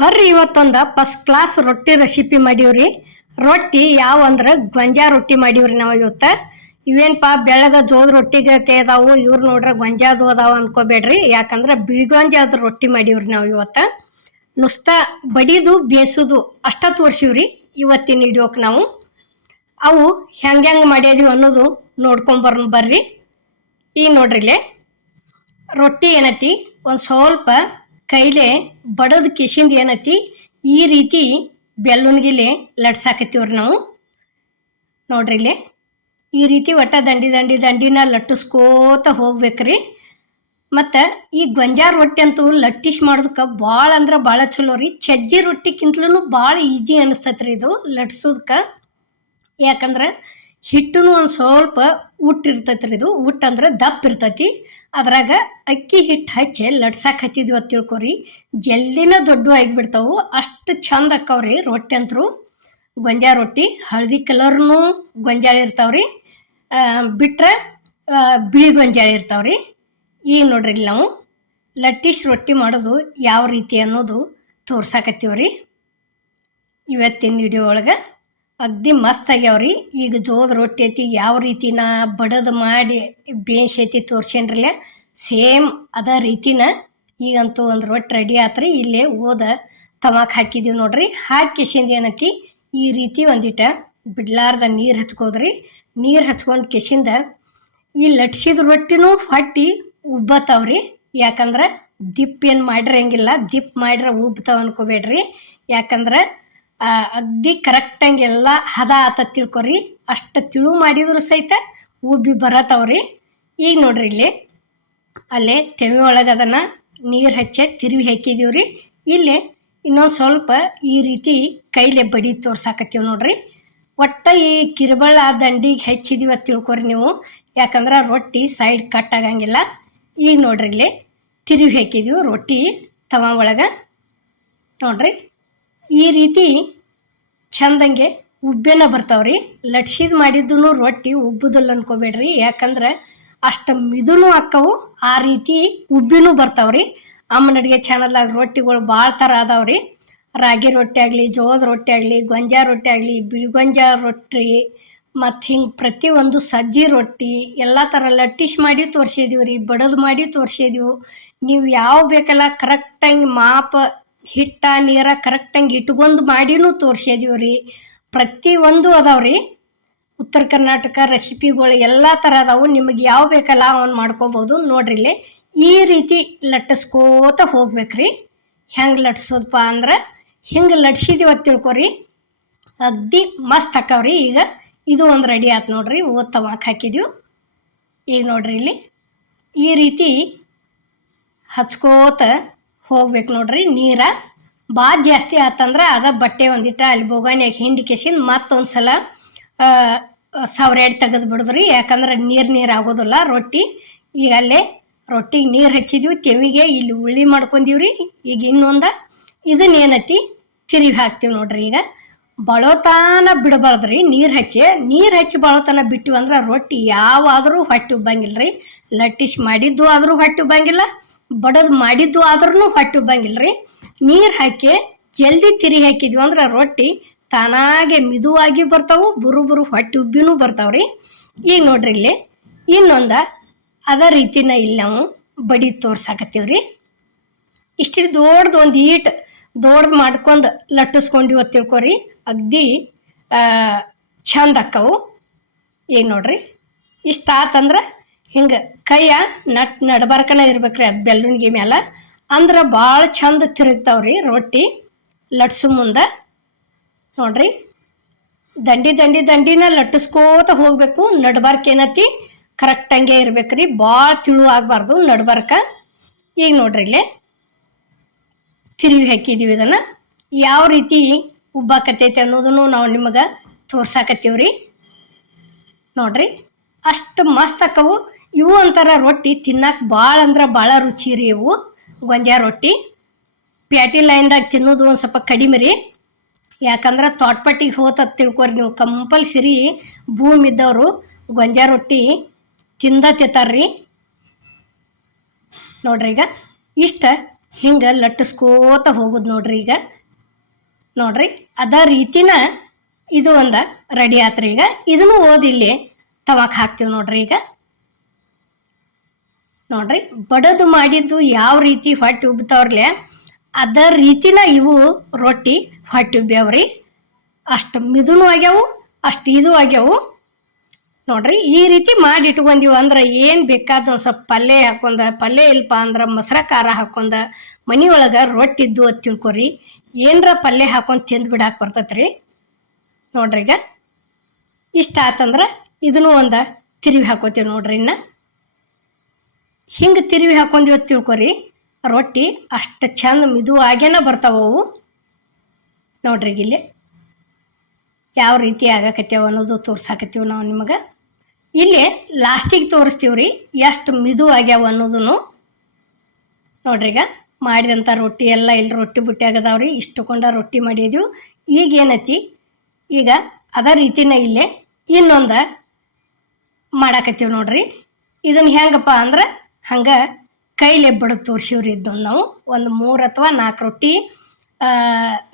ಬರ್ರಿ ಇವತ್ತೊಂದು first class ರೊಟ್ಟಿ ರೆಸಿಪಿ ಮಾಡೀವ್ರಿ. ರೊಟ್ಟಿ ಯಾವ ಅಂದ್ರೆ ಗೊಂಜಾ ರೊಟ್ಟಿ ಮಾಡೀವ್ರಿ ನಾವು ಇವತ್ತು. ಇವೇನಪ್ಪ ಬೆಳಗ ಜೋಳದ ರೊಟ್ಟಿಗೆ ಅದಾವು, ಇವ್ರು ನೋಡ್ರೆ ಗೊಂಜಾದು ಅದಾವ ಅನ್ಕೋಬೇಡ್ರಿ. ಯಾಕಂದ್ರೆ ಬಿಳಿಗೊಂಜಾದ ರೊಟ್ಟಿ ಮಾಡೀವ್ರಿ ನಾವು ಇವತ್ತು. ನುಸ್ತಾ ಬಡಿದು ಬೇಯಿಸೋದು ಅಷ್ಟ ತೋರಿಸಿವ್ರಿ ಇವತ್ತಿನ ಹಿಡಿಯೋಕೆ ನಾವು. ಅವು ಹೆಂಗೆ ಮಾಡ್ಯಾದೀವಿ ಅನ್ನೋದು ನೋಡ್ಕೊಂಬರ್ನ ಬರ್ರಿ. ಈಗ ನೋಡ್ರಿಲೆ ರೊಟ್ಟಿ ಏನೈತಿ ಒಂದು ಸ್ವಲ್ಪ ಕೈಲೇ ಬಡದ ಕಿಶಿಂದ ಏನೈತಿ ಈ ರೀತಿ ಬೆಲ್ಲುನ್ಗಿಲೆ ಲಟ್ಸಾಕತ್ತೀವ್ರಿ ನಾವು. ನೋಡ್ರಿಲೆ ಈ ರೀತಿ ಒಟ್ಟ ದಂಡಿನ ಲಟ್ಟಿಸ್ಕೋತ ಹೋಗ್ಬೇಕ್ರಿ. ಮತ್ತು ಈ ಗೊಂಜಾಳ ರೊಟ್ಟಿ ಅಂತೂ ಲಟ್ಟಿಸ್ ಮಾಡೋದಕ್ಕೆ ಭಾಳ ಅಂದ್ರೆ ಭಾಳ ಚಲೋ ರೀ. ಸಜ್ಜಿ ರೊಟ್ಟಿಕ್ಕಿಂತಲೂ ಭಾಳ ಈಜಿ ಅನಿಸ್ತೈತ್ರಿ ಇದು ಲಟ್ಸೋದಕ್ಕೆ. ಯಾಕಂದ್ರೆ ಹಿಟ್ಟು ಒಂದು ಸ್ವಲ್ಪ ಉಟ್ಟಿರ್ತೈತ್ರಿ. ಇದು ಉಟ್ಟು ಅಂದ್ರೆ ದಪ್ಪ ಇರ್ತೈತಿ. ಅದ್ರಾಗ ಅಕ್ಕಿ ಹಿಟ್ಟು ಹಚ್ಚಿ ಲಟ್ಸಾಕ್ ಹತ್ತಿದ್ವಿ ಅಂತ ತಿಳ್ಕೊರಿ, ಜಲ್ದಿನ ದೊಡ್ಡ ಆಗಿಬಿಡ್ತಾವು. ಅಷ್ಟು ಚಂದ ಅಕ್ಕವ್ರಿ ರೊಟ್ಟಿ ಅಂತರು. ಗೊಂಜಾಳ ರೊಟ್ಟಿ ಹಳದಿ ಕಲರ್ನು ಗೊಂಜಾಳ ಇರ್ತಾವ್ರಿ, ಬಿಟ್ರೆ ಬಿಳಿ ಗೊಂಜಾಳ ಇರ್ತಾವ್ರಿ. ಈಗ ನೋಡ್ರಿ ಇಲ್ಲಿ ನಾವು ಲಟ್ಟಿಸ್ ರೊಟ್ಟಿ ಮಾಡೋದು ಯಾವ ರೀತಿ ಅನ್ನೋದು ತೋರ್ಸಾಕತ್ತೀವ್ರಿ ಇವತ್ತಿನ ವಿಡಿಯೋ ಒಳಗೆ. ಅಗ್ದಿ ಮಸ್ತ್ ಆಗ್ಯಾವ್ರಿ. ಈಗ ಜೋಳದ ರೊಟ್ಟಿ ಐತಿ ಯಾವ ರೀತಿ ನಾ ಬಡದು ಮಾಡಿ ಬೇಯಿಸೈತಿ ತೋರ್ಸೇನ್ರಲ್ಲ, ಸೇಮ್ ಅದ ರೀತಿನ ಈಗಂತೂ ಒಂದು ರೊಟ್ಟಿ ರೆಡಿ ಆತ್ರಿ. ಇಲ್ಲೇ ಓದ ತವಾಕ್ ಹಾಕಿದೀವಿ ನೋಡ್ರಿ. ಹಾಕಿಸಿಂದ ಏನೈತಿ ಈ ರೀತಿ ಒಂದಿಟ ಬಿಡ್ಲಾರ್ದ ನೀರು ಹಚ್ಕೋದ್ರಿ. ನೀರು ಹಚ್ಕೊಂಡು ಕೆಸಿಂದ ಈ ಲಟ್ಸಿದ ರೊಟ್ಟಿನೂ ಹೊಟ್ಟಿ ಉಬ್ಬತ್ತಾವ್ರಿ. ಯಾಕಂದ್ರೆ ದಿಪ್ ಏನು ಮಾಡಿರಂಗಿಲ್ಲ, ದಿಪ್ ಮಾಡ್ರೆ ಉಬ್ತಾವ ಅನ್ಕೋಬೇಡ್ರಿ. ಯಾಕಂದ್ರೆ ಅಗ್ದಿ ಕರೆಕ್ಟಂಗೆ ಎಲ್ಲ ಹದ ಆತ ತಿಳ್ಕೊರಿ. ಅಷ್ಟು ತಿಳು ಮಾಡಿದ್ರು ಸಹಿತ ಉಬ್ಬಿ ಬರತ್ತವ್ರಿ. ಈಗ ನೋಡ್ರಿ ಇಲ್ಲಿ ಅಲ್ಲೇ ತೆವಿ ಒಳಗೆ ಅದನ್ನು ನೀರು ಹಚ್ಚಿ ತಿರುವಿ ಹಾಕಿದೀವ್ರಿ. ಇಲ್ಲೇ ಇನ್ನೊಂದು ಸ್ವಲ್ಪ ಈ ರೀತಿ ಕೈಲೇ ಬಡಿ ತೋರ್ಸಾಕತ್ತೀವಿ ನೋಡ್ರಿ. ಒಟ್ಟ ಈ ಕಿರುಬಳ್ಳ ದಂಡಿಗೆ ಹೆಚ್ಚಿದೀವಿ ಅಂತ ತಿಳ್ಕೊರಿ ನೀವು. ಯಾಕಂದ್ರೆ ರೊಟ್ಟಿ ಸೈಡ್ ಕಟ್ ಆಗಂಗಿಲ್ಲ. ಈಗ ನೋಡ್ರಿ ಇಲ್ಲಿ ತಿರುವಿ ಹಾಕಿದೀವಿ ರೊಟ್ಟಿ ತವ ಒಳಗೆ. ನೋಡ್ರಿ ಈ ರೀತಿ ಚಂದಂಗೆ ಉಬ್ಬೆನ ಬರ್ತಾವ್ರಿ. ಲಟ್ಸಿದ್ ಮಾಡಿದ್ದು ರೊಟ್ಟಿ ಉಬ್ಬುದಿಲ್ಲ ಅನ್ಕೋಬೇಡ್ರಿ. ಯಾಕಂದ್ರೆ ಅಷ್ಟು ಮಿದುನು ಅಕ್ಕವು, ಆ ರೀತಿ ಉಬ್ಬಿನೂ ಬರ್ತಾವ್ರಿ. ಅಮ್ಮನ ಅಡುಗೆ ಚಾನಲ್ದಾಗ ರೊಟ್ಟಿಗಳು ಭಾಳ ಥರ ಅದಾವ್ರಿ. ರಾಗಿ ರೊಟ್ಟಿ ಆಗಲಿ, ಜೋಳದ ರೊಟ್ಟಿ ಆಗಲಿ, ಗೊಂಜಾಳ ರೊಟ್ಟಿ ಆಗಲಿ, ಬಿಳಿಗೊಂಜಾಳ ರೊಟ್ಟಿ, ಮತ್ತು ಹಿಂಗೆ ಪ್ರತಿಯೊಂದು ಸಜ್ಜಿ ರೊಟ್ಟಿ ಎಲ್ಲ ಥರ ಲಟ್ಟಿಸ್ ಮಾಡಿ ತೋರಿಸಿದೀವಿ ರೀ, ಬಡದು ಮಾಡಿ ತೋರಿಸಿದೀವಿ. ನೀವು ಯಾವ ಬೇಕಲ್ಲ ಕರೆಕ್ಟಾಗಿ ಮಾಪ ಹಿಟ್ಟ ನೀರ ಕರೆಕ್ಟಂಗೆ ಇಟ್ಕೊಂಡು ಮಾಡಿನೂ ತೋರಿಸಿದೀವಿ ರೀ. ಪ್ರತಿಯೊಂದು ಅದಾವ್ರಿ. ಉತ್ತರ ಕರ್ನಾಟಕ ರೆಸಿಪಿಗಳು ಎಲ್ಲ ಥರ ಅದಾವು. ನಿಮಗೆ ಯಾವ ಬೇಕಲ್ಲ ಅವನ್ನ ಮಾಡ್ಕೋಬೋದು. ನೋಡ್ರಿ ಇಲ್ಲಿ ಈ ರೀತಿ ಲಟ್ಟಿಸ್ಕೋತ ಹೋಗ್ಬೇಕ್ರಿ. ಹೆಂಗೆ ಲಟ್ಸೋದಪ್ಪ ಅಂದ್ರೆ ಹಿಂಗೆ ಲಟ್ಸಿದೀವಿ ಅಂತ ತಿಳ್ಕೊರಿ, ಅಗ್ದಿ ಮಸ್ತ್ ಹಾಕವ್ರಿ. ಈಗ ಇದು ಒಂದು ರೆಡಿ ಆಯ್ತು ನೋಡ್ರಿ. ತವಾಕ್ ಹಾಕಿದೀವಿ. ಈಗ ನೋಡ್ರಿ ಇಲ್ಲಿ ಈ ರೀತಿ ಹಚ್ಕೋತ ಹೋಗ್ಬೇಕು ನೋಡ್ರಿ. ನೀರ ಭಾಳ ಜಾಸ್ತಿ ಆತಂದ್ರೆ ಅದ ಬಟ್ಟೆ ಒಂದಿಟ್ಟ ಅಲ್ಲಿ ಬೋಗಾನ್ಯಾಗ ಹಿಂಡಿ ಕೆಸಿಂದ ಮತ್ತೊಂದು ಸಲ ಸವರ್ಯಾಡಿ ತೆಗೆದು ಬಿಡೋದ್ರಿ. ಯಾಕಂದ್ರೆ ನೀರು ಆಗೋದಿಲ್ಲ ರೊಟ್ಟಿ. ಈಗ ಅಲ್ಲೇ ರೊಟ್ಟಿಗೆ ನೀರು ಹಚ್ಚಿದ್ವಿ, ತೆವಿಗೆ ಇಲ್ಲಿ ಉಳ್ಳಿ ಮಾಡ್ಕೊಂಡೀವ್ರಿ. ಈಗ ಇನ್ನೊಂದು ಇದನ್ನೇನೈತಿ ತಿರುವಿ ಹಾಕ್ತೀವಿ ನೋಡ್ರಿ. ಈಗ ಬಳೋತಾನ ಬಿಡಬಾರ್ದ್ರಿ. ನೀರು ಹಚ್ಚಿ ಬಳೋತನ ಬಿಟ್ಟಿವಿ ಅಂದ್ರೆ ರೊಟ್ಟಿ ಯಾವಾದರೂ ಹೊಟ್ಟೆ ಉಬ್ಬಂಗಿಲ್ಲ ರೀ. ಲಟ್ಟಿಸ್ ಮಾಡಿದ್ದು ಆದರೂ ಹೊಟ್ಟೆ ಉಬ್ಬಂಗಿಲ್ಲ, ಬಡದು ಮಾಡಿದ್ದು ಆದ್ರೂ ಹೊಟ್ಟೆ ಉಬ್ಬಂಗಿಲ್ಲ ರೀ. ನೀರು ಹಾಕಿ ಜಲ್ದಿ ತಿರುಗಿ ಹಾಕಿದ್ವಿ ಅಂದ್ರೆ ರೊಟ್ಟಿ ತಾನಾಗೆ ಮಿದುವಾಗಿ ಬರ್ತಾವು, ಬುರು ಹೊಟ್ಟೆ ಉಬ್ಬಿನೂ ಬರ್ತಾವ್ರಿ. ಈಗ ನೋಡ್ರಿ ಇಲ್ಲಿ ಇನ್ನೊಂದು ಅದ ರೀತಿನ ಇಲ್ಲಿ ನಾವು ಬಡಿ ತೋರ್ಸಾಕತ್ತೀವ್ರಿ. ಇಷ್ಟು ದೊಡ್ಡದು ಒಂದು ಈಟ್ ದೊಡ್ಡದು ಮಾಡ್ಕೊಂಡು ಲಟ್ಟಿಸ್ಕೊಂಡಿವಿ ಅಂತ ತಿಳ್ಕೊರಿ, ಅಗ್ದಿ ಚಂದ ಅಕ್ಕವು. ಈಗ ನೋಡ್ರಿ ಇಷ್ಟ ಆತಂದ್ರೆ ಹಿಂಗೆ ಕೈಯ ನಡ್ಬಾರ್ಕನ ಇರ್ಬೇಕ್ರಿ ಅದು ಬೆಲ್ಲುನ್ಗಿ ಮೇಲೆ. ಅಂದ್ರೆ ಭಾಳ ಚಂದ ತಿರುಗ್ತಾವ್ರಿ ರೊಟ್ಟಿ ಲಟ್ಸು ಮುಂದೆ. ನೋಡ್ರಿ ದಂಡಿನ ಲಟ್ಟಿಸ್ಕೋತ ಹೋಗ್ಬೇಕು. ನಡ್ಬಾರ್ಕ ಏನತಿ ಕರೆಕ್ಟಂಗೆ ಇರ್ಬೇಕ್ರಿ, ಭಾಳ ತಿಳು ಆಗಬಾರ್ದು ನಡ್ಬಾರ್ಕ. ಈಗ ನೋಡ್ರಿ ಇಲ್ಲೇ ತಿರುವಿ ಹಾಕಿದೀವಿ. ಇದನ್ನು ಯಾವ ರೀತಿ ಉಬ್ಬಾಕತ್ತೈತಿ ಅನ್ನೋದನ್ನು ನಾವು ನಿಮಗೆ ತೋರ್ಸಾಕತ್ತೀವ್ರಿ. ನೋಡ್ರಿ ಅಷ್ಟು ಮಸ್ತ್ ಅಕ್ಕವು. ಇವು ಒಂಥರ ರೊಟ್ಟಿ ತಿನ್ನಕ್ಕೆ ಭಾಳ ಅಂದ್ರೆ ಭಾಳ ರುಚಿ ರೀ. ಇವು ಗೊಂಜಾಳ ರೊಟ್ಟಿ ಪ್ಯಾಟಿ ಲೈನ್ದಾಗ ತಿನ್ನೋದು ಒಂದು ಸ್ವಲ್ಪ ಕಡಿಮೆ ರೀ. ಯಾಕಂದ್ರೆ ತೋಟಪಟ್ಟಿಗೆ ಹೋತತ್ ತಿಳ್ಕೊರಿ ನೀವು. ಕಂಪಲ್ಸರಿ ಭೂಮಿ ಇದ್ದವರು ಗೊಂಜಾಳ ರೊಟ್ಟಿ ತಿಂತಾರ್ರಿ. ನೋಡ್ರಿ ಈಗ ಇಷ್ಟ ಹಿಂಗೆ ಲಟ್ಟಿಸ್ಕೋತ ಹೋಗೋದು ನೋಡ್ರಿ. ಈಗ ನೋಡ್ರಿ ಅದ ರೀತಿನ ಇದು ಒಂದು ರೆಡಿ ಆತ್ರಿ. ಈಗ ಇದನ್ನು ಓದಿಲ್ಲಿ ತವಾಕ್ ಹಾಕ್ತೀವಿ ನೋಡ್ರಿ. ಈಗ ನೋಡ್ರಿ ಬಡದು ಮಾಡಿದ್ದು ಯಾವ ರೀತಿ ಹೊಟ್ಟೆ ಉಬ್ತಾವ್ರಲೆ ಅದ ರೀತಿನ ಇವು ರೊಟ್ಟಿ ಹೊಟ್ಟೆ ಉಬ್ಬ್ಯಾವ್ರಿ. ಅಷ್ಟು ಮಿದುನು ಆಗ್ಯಾವು, ಅಷ್ಟು ಇದು ಆಗ್ಯಾವು ನೋಡ್ರಿ. ಈ ರೀತಿ ಮಾಡಿ ಇಟ್ಕೊಂಡಿವು ಅಂದ್ರೆ ಏನು ಬೇಕಾದ ಒಂದು ಸ್ವಲ್ಪ ಪಲ್ಯ ಹಾಕೊಂಡ, ಪಲ್ಯ ಇಲ್ಪ ಅಂದ್ರೆ ಮೊಸರ ಖಾರ ಹಾಕೊಂಡ ಮನೆಯೊಳಗೆ ರೊಟ್ಟಿ ಇದ್ದು ಅಂತ ತಿಳ್ಕೊರಿ. ಏನರ ಪಲ್ಯ ಹಾಕೊಂಡು ತಿಂದು ಬಿಡಾಕೆ ಬರ್ತೈತ್ರಿ ನೋಡ್ರಿ. ಈಗ ಇಷ್ಟ ಆತಂದ್ರೆ ಇದನ್ನು ಒಂದು ತಿರುವಿ ಹಾಕೋತೀವಿ ನೋಡ್ರಿ. ಇನ್ನು ಹಿಂಗೆ ತಿರುವಿ ಹಾಕೊಂಡಿವತ್ತು ತಿಳ್ಕೊರಿ, ರೊಟ್ಟಿ ಅಷ್ಟು ಚಂದ ಮಿದು ಆಗೇನ ಬರ್ತಾವವು ನೋಡ್ರಿ. ಇಲ್ಲಿ ಯಾವ ರೀತಿ ಆಗಕತ್ಯಾವ ಅನ್ನೋದು ತೋರ್ಸಾಕತ್ತೀವಿ ನಾವು ನಿಮಗೆ. ಇಲ್ಲಿ ಲಾಸ್ಟಿಗೆ ತೋರಿಸ್ತೀವಿ ರೀ ಎಷ್ಟು ಮಿದು ಆಗ್ಯಾವ ಅನ್ನೋದೂ ನೋಡ್ರಿ. ಈಗ ಮಾಡಿದಂಥ ರೊಟ್ಟಿ ಎಲ್ಲ ಇಲ್ಲಿ ರೊಟ್ಟಿ ಬುಟ್ಟಿ ಆಗದಾವ್ರಿ. ಇಷ್ಟುಕೊಂಡ ರೊಟ್ಟಿ ಮಾಡಿದ್ವಿ. ಈಗ ಏನೈತಿ, ಈಗ ಅದೇ ರೀತಿನ ಇಲ್ಲೇ ಇನ್ನೊಂದು ಮಾಡಾಕತ್ತೀವಿ ನೋಡ್ರಿ. ಇದನ್ನು ಹೆಂಗಪ್ಪ ಅಂದ್ರೆ ಹಂಗೆ ಕೈಲೇ ಬಡದು ತೋರಿಸಿವ್ರಿ. ಇದ್ದೊಂದು ನಾವು ಒಂದು 3 ಅಥವಾ 4 ರೊಟ್ಟಿ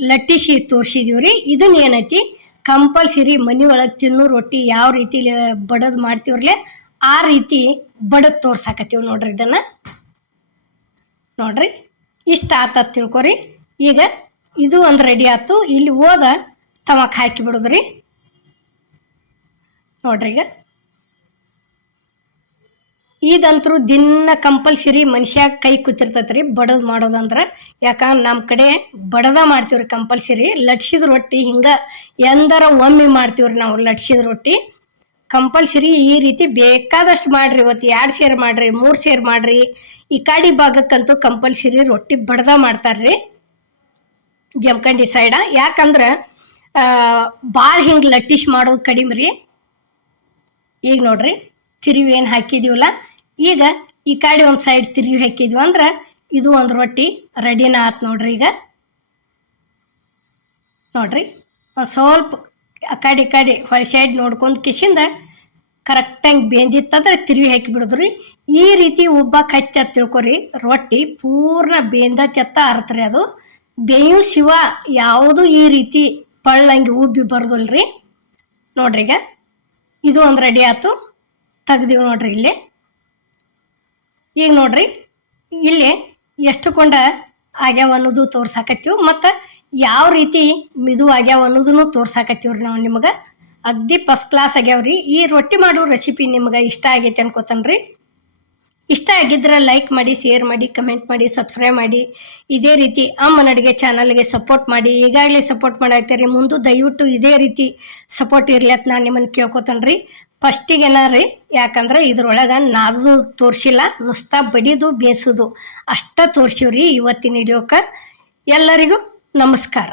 ಲಟ್ಟಿಸಿ ತೋರಿಸಿದೀವಿ ರೀ. ಇದನ್ನ ಏನೈತಿ ಕಂಪಲ್ಸರಿ ಮನೆ ಒಳಗೆ ತಿನ್ನೋ ರೊಟ್ಟಿ ಯಾವ ರೀತಿ ಬಡದು ಮಾಡ್ತೀವ್ರಲೆ ಆ ರೀತಿ ಬಡದು ತೋರ್ಸಾಕತ್ತೀವಿ ನೋಡ್ರಿ. ಇದನ್ನು ನೋಡ್ರಿ ಇಷ್ಟ ಆತ ತಿಳ್ಕೊರಿ. ಈಗ ಇದು ಒಂದು ರೆಡಿ ಆಯ್ತು. ಇಲ್ಲಿ ಹೋಗ ತವಾಕ್ ಹಾಕಿ ಬಿಡೋದ್ರಿ ನೋಡ್ರಿ. ಈಗ ಇದಂತರೂ ದಿನ ಕಂಪಲ್ಸರಿ ಮನುಷ್ಯ ಕೈ ಕೂತಿರ್ತೈತೆ ರೀ ಬಡದು ಮಾಡೋದಂದ್ರೆ. ಯಾಕಂದ್ರೆ ನಮ್ಮ ಕಡೆ ಬಡದ ಮಾಡ್ತೀವ್ರಿ ಕಂಪಲ್ಸರಿ. ಲಟ್ಸಿದ ರೊಟ್ಟಿ ಹಿಂಗೆ ಎಂದರ ಒಮ್ಮೆ ಮಾಡ್ತೀವ್ರಿ ನಾವು. ಲಟ್ಸಿದ ರೊಟ್ಟಿ ಕಂಪಲ್ಸರಿ ಈ ರೀತಿ ಬೇಕಾದಷ್ಟು ಮಾಡಿರಿ. ಇವತ್ತು 2 ಸೇರು ಮಾಡಿರಿ, 3 ಸೇರು ಮಾಡಿರಿ. ಈ ಕಡೆ ಭಾಗಕ್ಕಂತೂ ಕಂಪಲ್ಸರಿ ರೊಟ್ಟಿ ಬಡ್ದ ಮಾಡ್ತಾರ್ರಿ ಜಮಖಂಡಿ ಸೈಡ. ಯಾಕಂದ್ರೆ ಭಾಳ ಹಿಂಗೆ ಲಟ್ಟಿಸಿ ಮಾಡೋದು ಕಡಿಮೆ ರೀ. ಈಗ ನೋಡ್ರಿ ತಿರುವಿ ಏನು ಹಾಕಿದೀವಲ್ಲ, ಈಗ ಈ ಕಡೆ ಒಂದು ಸೈಡ್ ತಿರುವಿ ಹಾಕಿದ್ವಿ ಅಂದ್ರೆ ಇದು ಒಂದು ರೊಟ್ಟಿ ರೆಡಿನ ಆಯ್ತು ನೋಡ್ರಿ. ಈಗ ನೋಡ್ರಿ ಒಂದು ಸ್ವಲ್ಪ ಆ ಕಡೆ ಹೊಳೆ ಸೈಡ್ ನೋಡ್ಕೊಂಡು ಕಿಶಿಂದ ಕರೆಕ್ಟಾಗಿ ಬೆಂದಿತ್ತಂದ್ರೆ ತಿರುವಿ ಹಾಕಿ ಬಿಡೋದ್ರಿ. ಈ ರೀತಿ ಉಬ್ಬಕ್ಕೆ ಹತ್ತಿ ಅಂತ ತಿಳ್ಕೊರಿ. ರೊಟ್ಟಿ ಪೂರ್ಣ ಬೆಂದತಿ ಅತ್ತ ಅರ್ತ್ರಿ. ಅದು ಬೇಯು ಶಿವ ಯಾವುದು ಈ ರೀತಿ ಪಳ್ಳಂಗೆ ಉಬ್ಬಿ ಬರ್ದಲ್ರಿ ನೋಡ್ರಿ. ಈಗ ಇದು ಒಂದು ರೆಡಿ ಆಯ್ತು, ತೆಗ್ದೀವಿ ನೋಡ್ರಿ. ಇಲ್ಲಿ ಈಗ ನೋಡ್ರಿ ಇಲ್ಲಿ ಎಷ್ಟು ಕೊಂಡ ಆಗ್ಯಾವ ಅನ್ನೋದು ತೋರ್ಸಾಕತ್ತೀವಿ, ಮತ್ತು ಯಾವ ರೀತಿ ಮಿದು ಆಗ್ಯಾವ ಅನ್ನೋದನ್ನು ತೋರ್ಸಾಕತ್ತೀವ್ರಿ ನಾವು ನಿಮಗೆ. ಅಗ್ದಿ ಫಸ್ಟ್ ಕ್ಲಾಸ್ ಆಗ್ಯಾವ್ರಿ. ಈ ರೊಟ್ಟಿ ಮಾಡೋ ರೆಸಿಪಿ ನಿಮ್ಗೆ ಇಷ್ಟ ಆಗೈತೆ ಅನ್ಕೋತಾನ್ರಿ. ಇಷ್ಟ ಆಗಿದ್ರೆ ಲೈಕ್ ಮಾಡಿ, ಶೇರ್ ಮಾಡಿ, ಕಮೆಂಟ್ ಮಾಡಿ, ಸಬ್ಸ್ಕ್ರೈಬ್ ಮಾಡಿ. ಇದೇ ರೀತಿ ಅಮ್ಮನ ಅಡುಗೆ ಚಾನಲ್ಗೆ ಸಪೋರ್ಟ್ ಮಾಡಿ. ಈಗಾಗಲೇ ಸಪೋರ್ಟ್ ಮಾಡಾಕ್ತೀರಿ, ಮುಂದೆ ದಯವಿಟ್ಟು ಇದೇ ರೀತಿ ಸಪೋರ್ಟ್ ಇರಲಿ ಅಂತ ನಾನು ನಿಮ್ಮನ್ನು ಕೇಳ್ಕೊತಾನ್ರಿ. ಫಸ್ಟಿಗೆನ ರೀ, ಯಾಕಂದ್ರೆ ಇದ್ರೊಳಗೆ ನಾದು ತೋರಿಸಿಲ್ಲ, ನುಸ್ತಾ ಬಡಿದು ಬೇಯಿಸೋದು ಅಷ್ಟ ತೋರಿಸಿವ್ರಿ ಇವತ್ತಿನ ವಿಡಿಯೋಕ್ಕೆ. ಎಲ್ಲರಿಗೂ ನಮಸ್ಕಾರ.